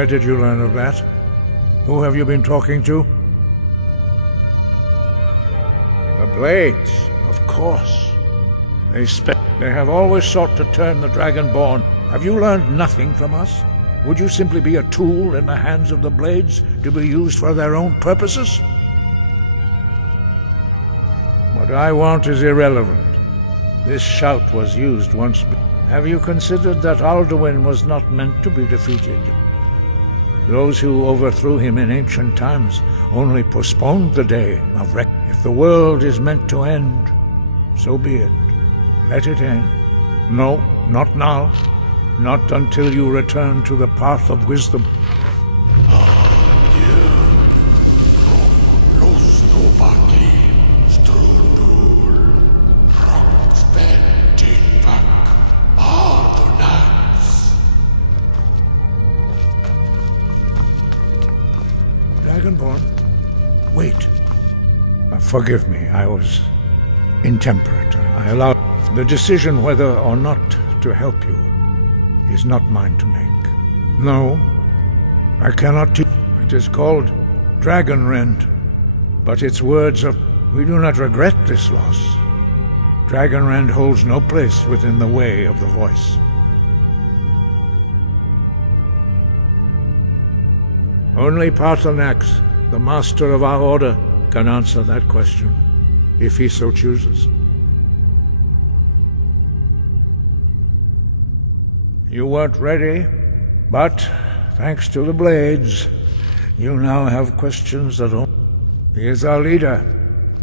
Where did you learn of that? Who have you been talking to? The Blades, of course. They have always sought to turn the Dragonborn. Have you learned nothing from us? Would you simply be a tool in the hands of the Blades to be used for their own purposes? What I want is irrelevant. This shout was used once. Have you considered that Alduin was not meant to be defeated? Those who overthrew him in ancient times only postponed the day of reckoning. If the world is meant to end, so be it. Let it end. No, not now. Not until you return to the path of wisdom. Dragonborn? Wait. Forgive me, I was intemperate. I allowed the decision whether or not to help you is not mine to make. No, I cannot teach. It is called Dragon Rend, but its words of we do not regret this loss. Dragon Rend holds no place within the way of the voice. Only Paarthurnax, the master of our order, can answer that question, if he so chooses. You weren't ready, but thanks to the Blades, you now have questions that only... He is our leader.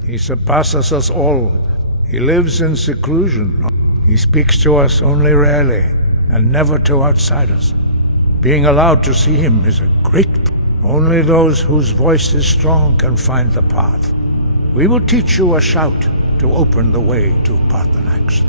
He surpasses us all. He lives in seclusion. He speaks to us only rarely, and never to outsiders. Being allowed to see him is a great... Only those whose voice is strong can find the path. We will teach you a shout to open the way to Paarthurnax.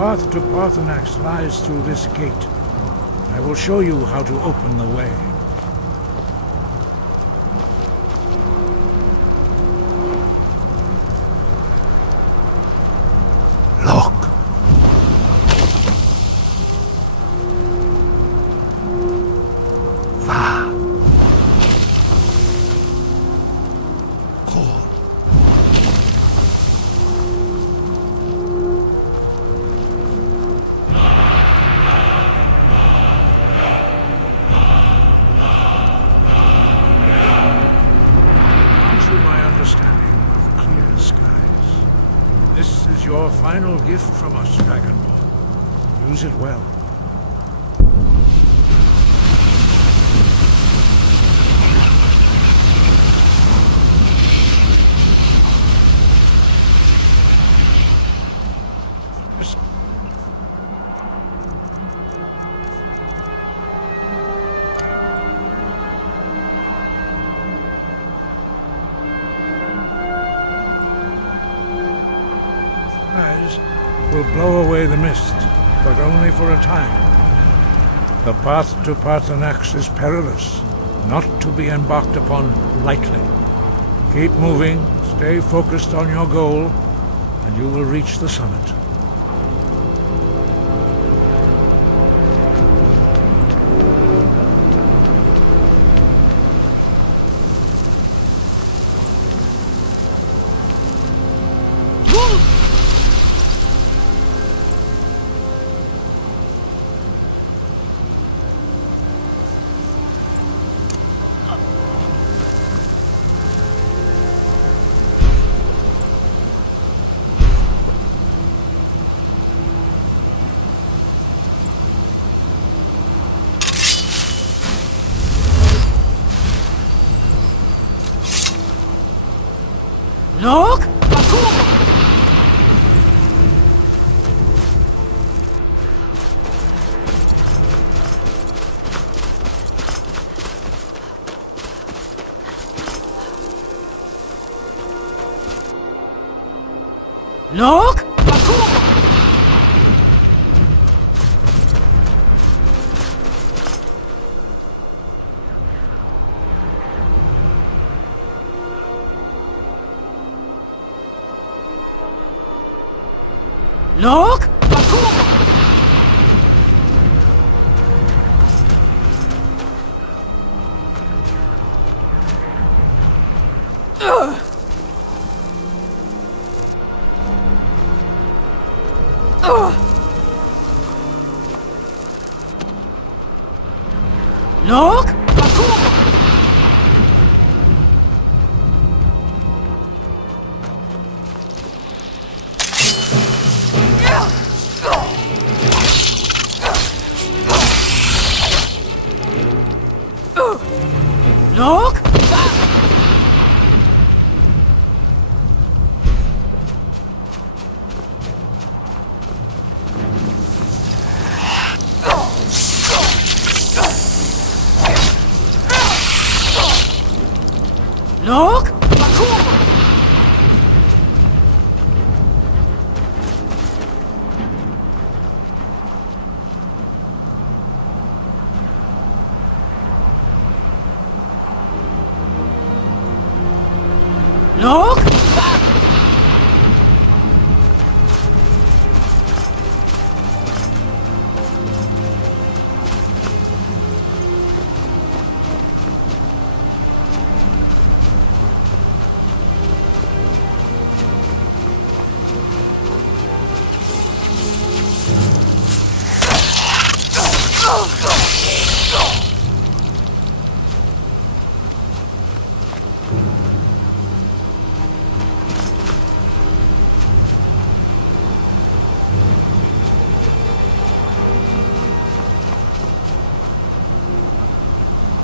The path to Paarthurnax lies through this gate. I will show you how to open the way. Your final gift from us, Dragonborn. Use it well. Will blow away the mist, but only for a time. The path to Paarthurnax is perilous, not to be embarked upon lightly. Keep moving, stay focused on your goal, and you will reach the summit. Look! Look! Look! Look! Look! Look! Look!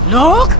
Look!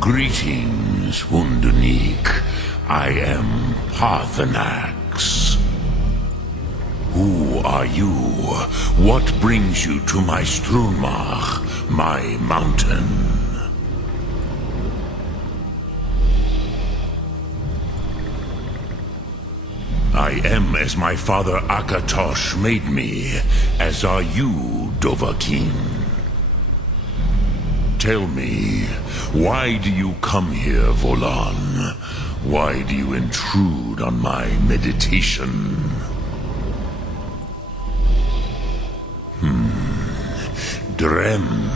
Greetings, Wundunique. I am Paarthurnax. Who are you? What brings you to my Strunmach, my mountain? I am as my father Akatosh made me, as are you, Dovahkiin. Tell me, why do you come here, Volan? Why do you intrude on my meditation? Drem,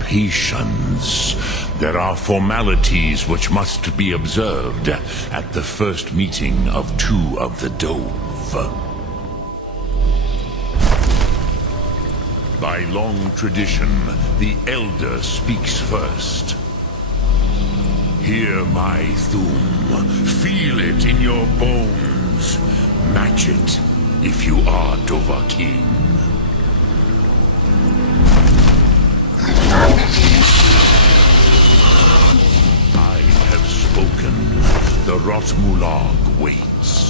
patience. There are formalities which must be observed at the first meeting of two of the Dove. By long tradition, the Elder speaks first. Hear my Thum. Feel it in your bones. Match it if you are Dovahkiin. I have spoken. The Rotmulag waits.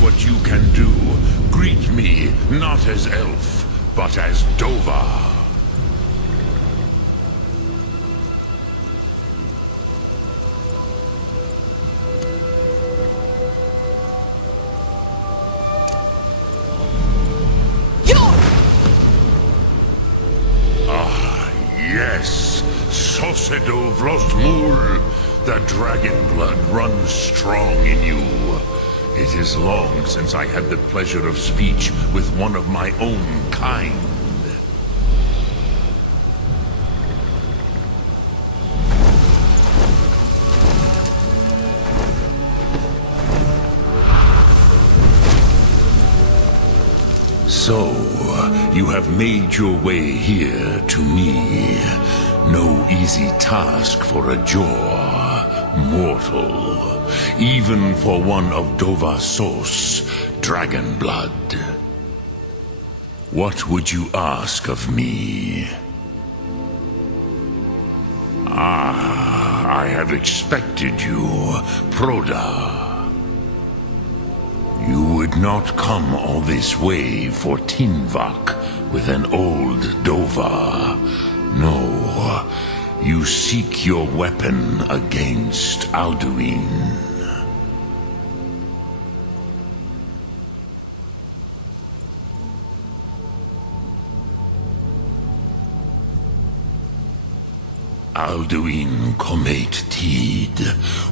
What you can do. Greet me not as elf, but as Dova. Ah, yes, Sosedo Vrostmul. The dragon blood runs strong in you. It is long since I had the pleasure of speech with one of my own kind. So, you have made your way here to me. No easy task for a jaw, mortal. Even for one of Dovasos, dragon blood. What would you ask of me? Ah, I have expected you, Proda. You would not come all this way for Tinvak with an old Dova. No, you seek your weapon against Alduin. Alduin Comet Tid.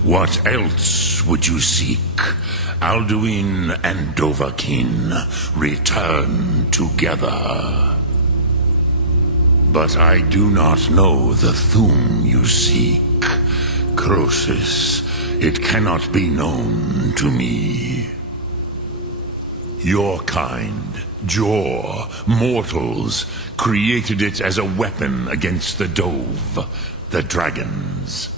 What else would you seek? Alduin and Dovahkiin return together. But I do not know the Thum you seek. Croesus, it cannot be known to me. Your kind, Jor, mortals, created it as a weapon against the Dove, the dragons.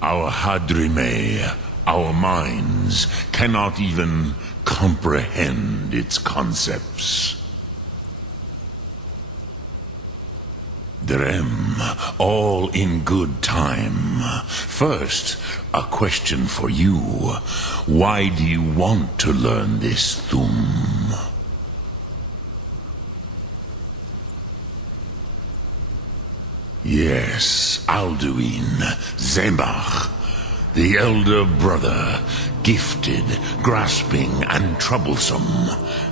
Our Hadrime, our minds, cannot even comprehend its concepts. Drem, all in good time. First, a question for you. Why do you want to learn this Thum? Yes, Alduin, Zemach, the elder brother, gifted, grasping, and troublesome,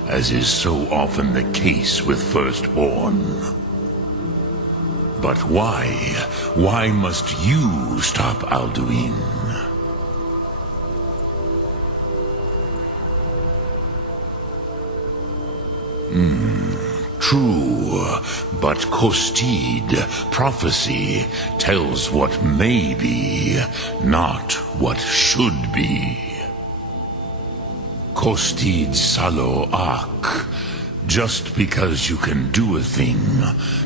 as is so often the case with firstborn. But why? Why must you stop Alduin? True, but Kostid, prophecy, tells what may be, not what should be. Kostid Salo Ak. Just because you can do a thing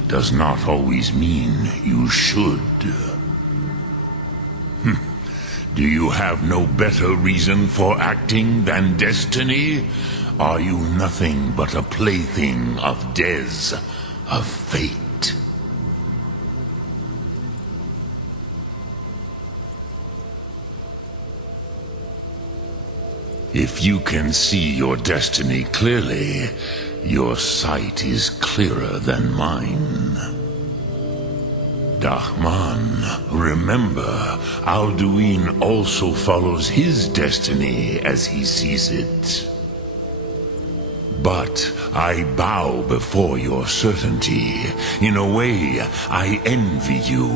does not always mean you should. Do you have no better reason for acting than destiny? Are you nothing but a plaything of Dez, of fate? If you can see your destiny clearly, your sight is clearer than mine. Dahman, remember, Alduin also follows his destiny as he sees it. But I bow before your certainty. In a way, I envy you.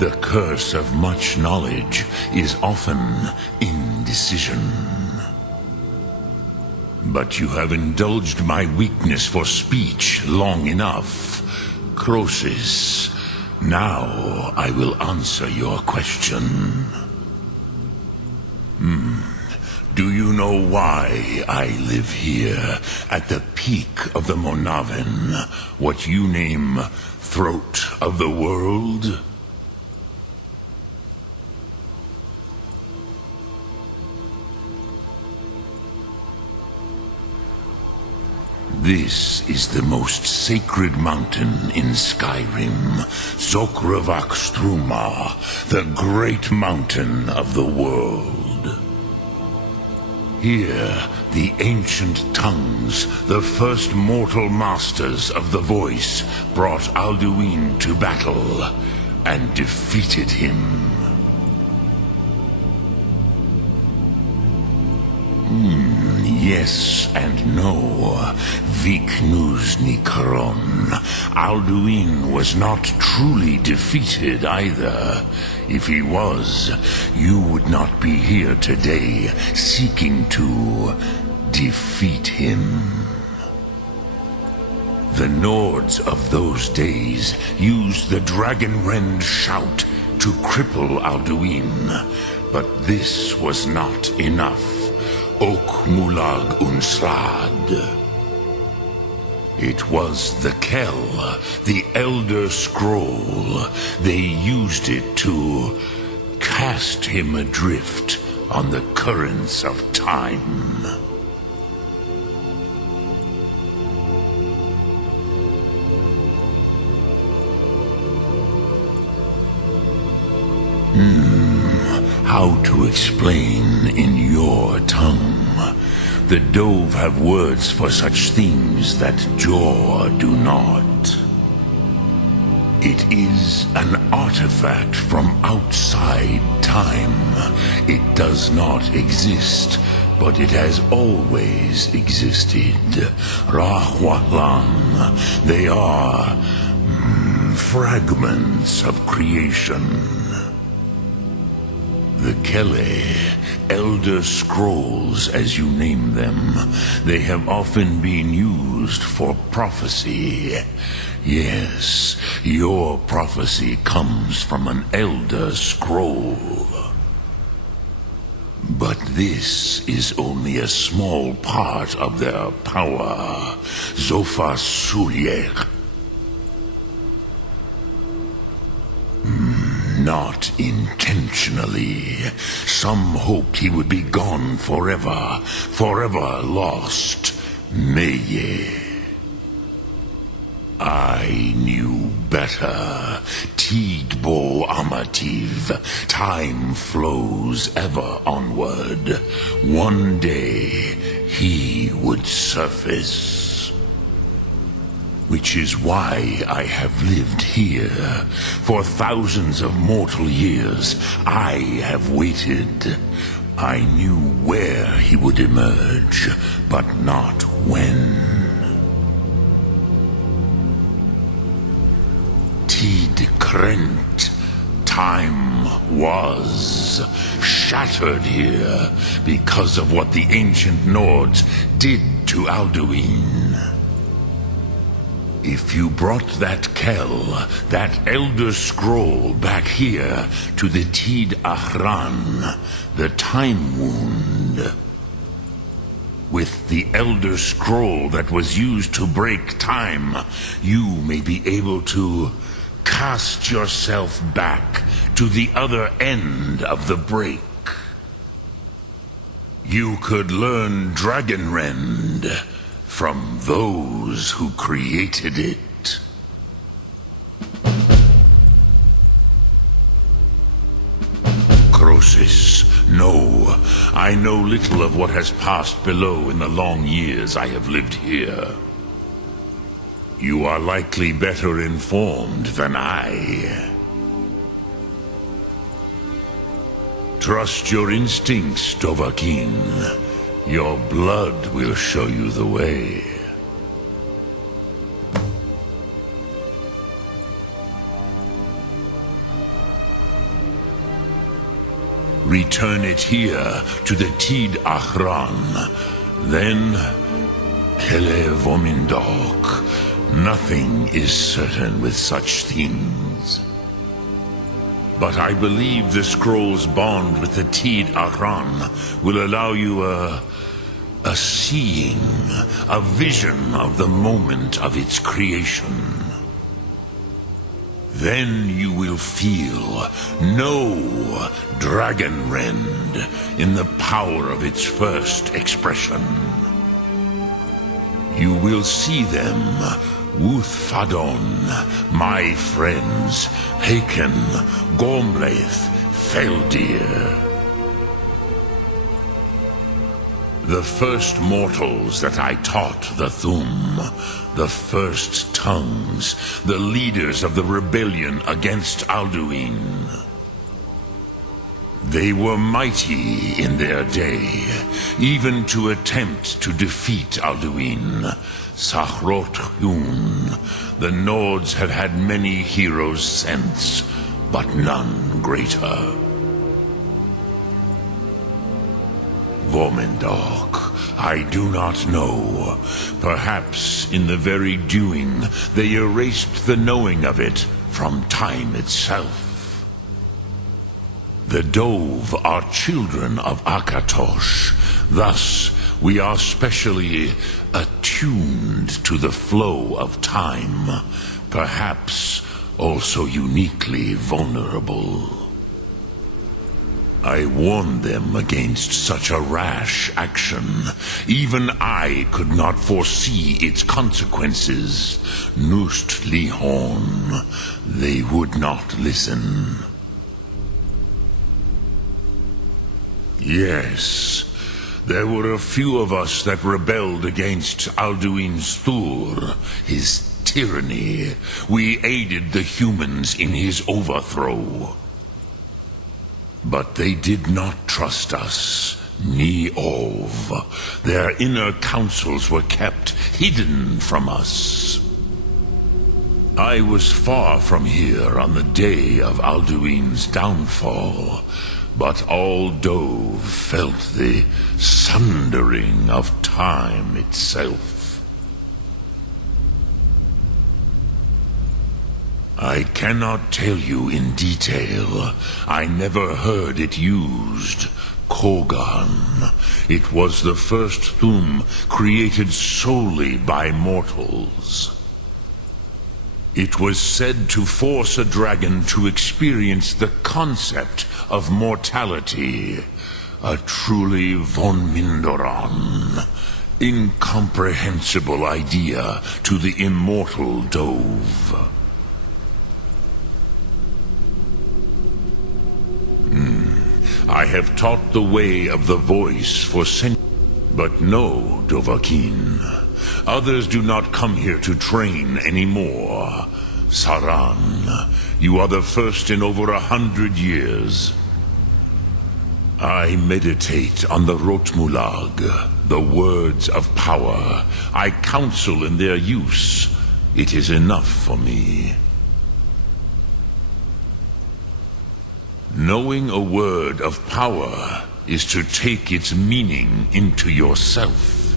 The curse of much knowledge is often indecision. But you have indulged my weakness for speech long enough. Croesus, now I will answer your question. Do you know why I live here, at the peak of the Monaven, what you name throat of the world? This is the most sacred mountain in Skyrim, Zokravakstruma, the great mountain of the world. Here, the ancient tongues, the first mortal masters of the voice, brought Alduin to battle and defeated him. Yes and no. Viknusnikaron. Alduin was not truly defeated either. If he was, you would not be here today seeking to defeat him. The Nords of those days used the Dragonrend shout to cripple Alduin, but this was not enough. Ok Mulag Unslad. It was the Kell, the Elder Scroll. They used it to cast him adrift on the currents of time. How to explain in your tongue? The Dove have words for such things that Jor do not. It is an artifact from outside time. It does not exist, but it has always existed. Rahwalan. They are fragments of creation. The Kele, Elder Scrolls as you name them, they have often been used for prophecy. Yes, your prophecy comes from an Elder Scroll. But this is only a small part of their power. Zofa Suyer. Not intentionally. Some hoped he would be gone forever, forever lost. Meye. I knew better. Tidbo Amativ. Time flows ever onward. One day, he would surface. Which is why I have lived here. For thousands of mortal years, I have waited. I knew where he would emerge, but not when. Tid Krent. Time was shattered here because of what the ancient Nords did to Alduin. If you brought that Kell, that Elder Scroll back here to the Tid Ahran, the Time Wound, with the Elder Scroll that was used to break time, you may be able to cast yourself back to the other end of the break. You could learn Dragonrend from those who created it. Croesus, no. I know little of what has passed below in the long years I have lived here. You are likely better informed than I. Trust your instincts, Dovahkiin. Your blood will show you the way. Return it here to the Tid Ahran. Then, Kele Vomindok. Nothing is certain with such things. But I believe the scroll's bond with the Tid Aran will allow you a seeing, a vision of the moment of its creation. Then you will feel, know Dragon Rend in the power of its first expression. You will see them, Wuthfadon, my friends, Haken, Gormlaith, Feldir. The first mortals that I taught the Thum, the first tongues, the leaders of the rebellion against Alduin. They were mighty in their day, even to attempt to defeat Alduin. Sahrot Hyun, the Nords have had many heroes since, but none greater. Vomindok, I do not know. Perhaps in the very doing, they erased the knowing of it from time itself. The Dove are children of Akatosh. Thus, we are specially attuned to the flow of time, perhaps also uniquely vulnerable. I warned them against such a rash action. Even I could not foresee its consequences. Nust Lihorn, they would not listen. Yes, there were a few of us that rebelled against Alduin's Thur, his tyranny. We aided the humans in his overthrow. But they did not trust us, ni Ov. Their inner counsels were kept hidden from us. I was far from here on the day of Alduin's downfall, but all Dove felt the sundering of time itself. I cannot tell you in detail. I never heard it used. Kogan. It was the first Thum created solely by mortals. It was said to force a dragon to experience the concept of mortality. A truly von Mindoran. Incomprehensible idea to the immortal Dove. I have taught the way of the voice for centuries. But no, Dovahkiin. Others do not come here to train anymore. Saran, you are the first in over 100 years. I meditate on the Rotmulag, the words of power. I counsel in their use. It is enough for me. Knowing a word of power is to take its meaning into yourself.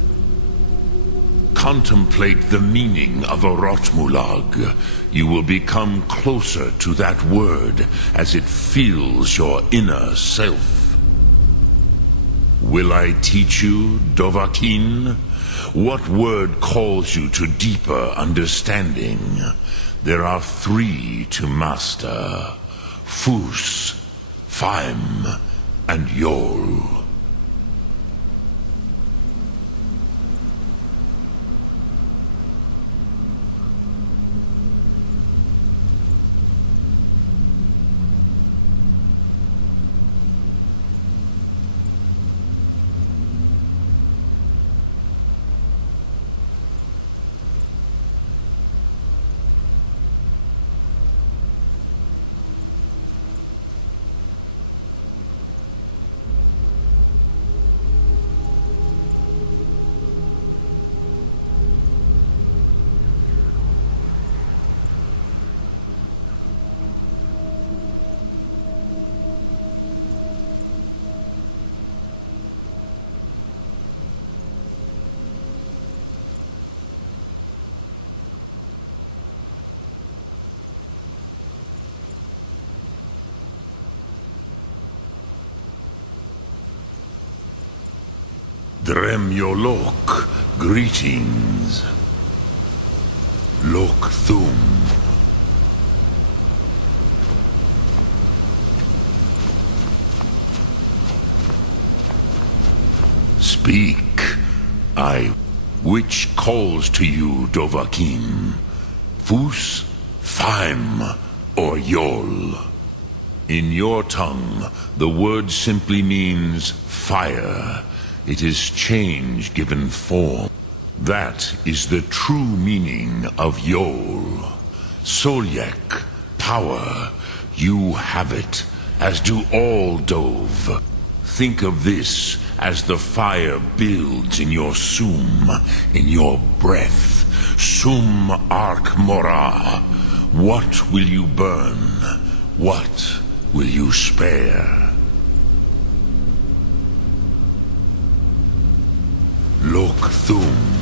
Contemplate the meaning of a Rotmulag. You will become closer to that word as it fills your inner self. Will I teach you, Dovahkiin? What word calls you to deeper understanding? There are 3 to master. Fus, Faim, and Yol. Dremyolok, greetings. Lok Thum. Speak, which calls to you, Dovahkiin? Fus, Thaim, or Yol? In your tongue, the word simply means fire. It is change given form. That is the true meaning of Yol. Solyek, power. You have it, as do all Dove. Think of this as the fire builds in your sum, in your breath. Sum Ark Mora. What will you burn? What will you spare? Lok Thum.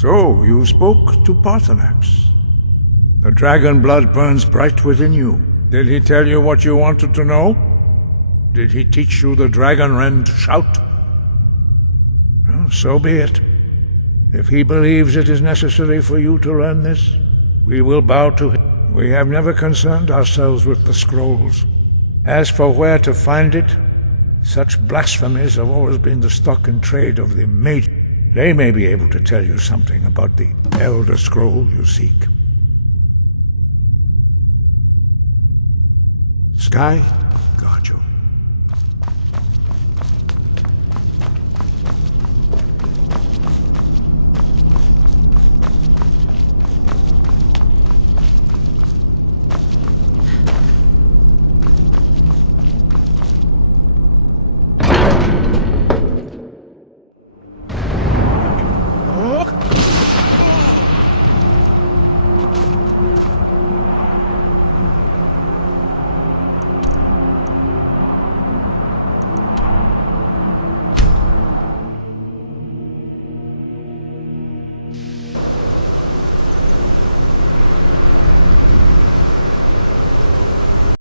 So, you spoke to Paarthurnax. The dragon blood burns bright within you. Did he tell you what you wanted to know? Did he teach you the dragon rend shout? Well, so be it. If he believes it is necessary for you to learn this, we will bow to him. We have never concerned ourselves with the scrolls. As for where to find it, such blasphemies have always been the stock and trade of the mage. They may be able to tell you something about the Elder Scroll you seek. Sky?